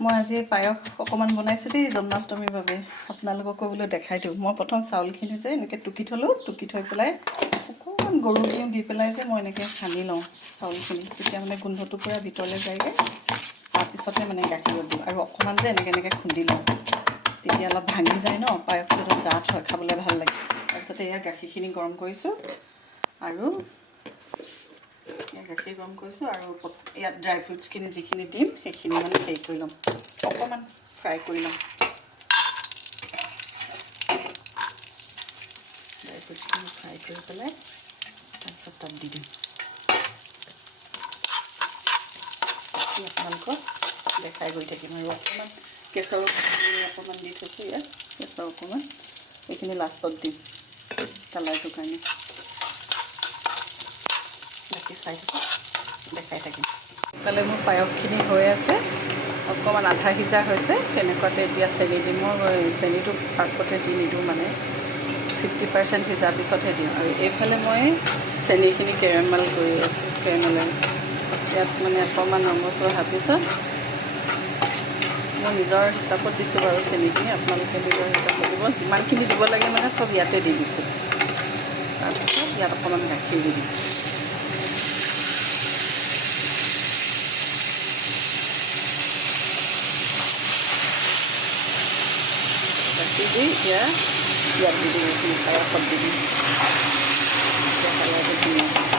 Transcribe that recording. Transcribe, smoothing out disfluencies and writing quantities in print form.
মই আজি পায়স অকণমান বনাইছোঁ দেই জন্মাষ্টমীৰ বাবে। আপোনালোককো বোলো দেখাই দিওঁ। মই প্ৰথম চাউলখিনি যে এনেকৈ টুকি থ'লোঁ, টুকি থৈ পেলাই অকণমান গৰু ঘিউ দি পেলাই যে মই এনেকৈ সানি লওঁ চাউলখিনি। তেতিয়া মানে গোন্ধটো পূৰা ভিতৰলৈ যায়গৈ। তাৰপিছতে মানে গাখীৰত দিওঁ আৰু অকণমান যে এনেকৈ খুন্দি লওঁ। তেতিয়া অলপ ভাঙি যায় ন, পায়সটো অলপ ডাঠ হয়, খাবলৈ ভাল লাগে। তাৰপিছতে এয়া গাখীৰখিনি গৰম কৰিছোঁ আৰু গাখীৰ গৰম কৰিছোঁ আৰু ইয়াত ড্ৰাই ফ্ৰুটছখিনি যিখিনি দিম সেইখিনি মানে হেৰি কৰি ল'ম, অকণমান ফ্ৰাই কৰি ল'ম। ড্ৰাই ফ্ৰুটছখিনি ফ্ৰাই কৰি পেলাই তাৰপিছত তাত দি দিম। আপোনালোকক দেখাই গৈ থাকিম আৰু অকণমান কেশৰৰ অকণমান দি থৈছোঁ ইয়াত, কেশৰ অকণমান এইখিনি লাষ্টত দিম কালাৰটোৰ কাৰণে। বাকী চাই থাকক, দেখাই থাকিম। ইফালে মোৰ পায়সখিনি হৈ আছে, অকণমান আধা সিজা হৈছে। তেনেকুৱাতে এতিয়া চেনি দিম। মই চেনিটো ফাৰ্ষ্টতে দি নিদিওঁ, মানে 50% সিজাৰ পিছতহে দিওঁ। আৰু এইফালে মই চেনিখিনি কেৰামেল কৰি আছোঁ, কেৰামেল ইয়াত মানে অকণমান ৰঙচুৱা হোৱাৰ পিছত মই নিজৰ হিচাপত দিছোঁ বাৰু চেনিখিনি, আপোনালোকে নিজৰ হিচাপত দিব। যিমানখিনি দিব লাগে মানে চব ইয়াতে দি দিছোঁ। তাৰপিছত ইয়াত অকণমান গাখীৰ দি দিম। গাখীৰ দি এতিয়া ইয়াত দি দিম, এইখিনি পায়সত দি দিম। এতিয়া কালাৰটো ধুনীয়া।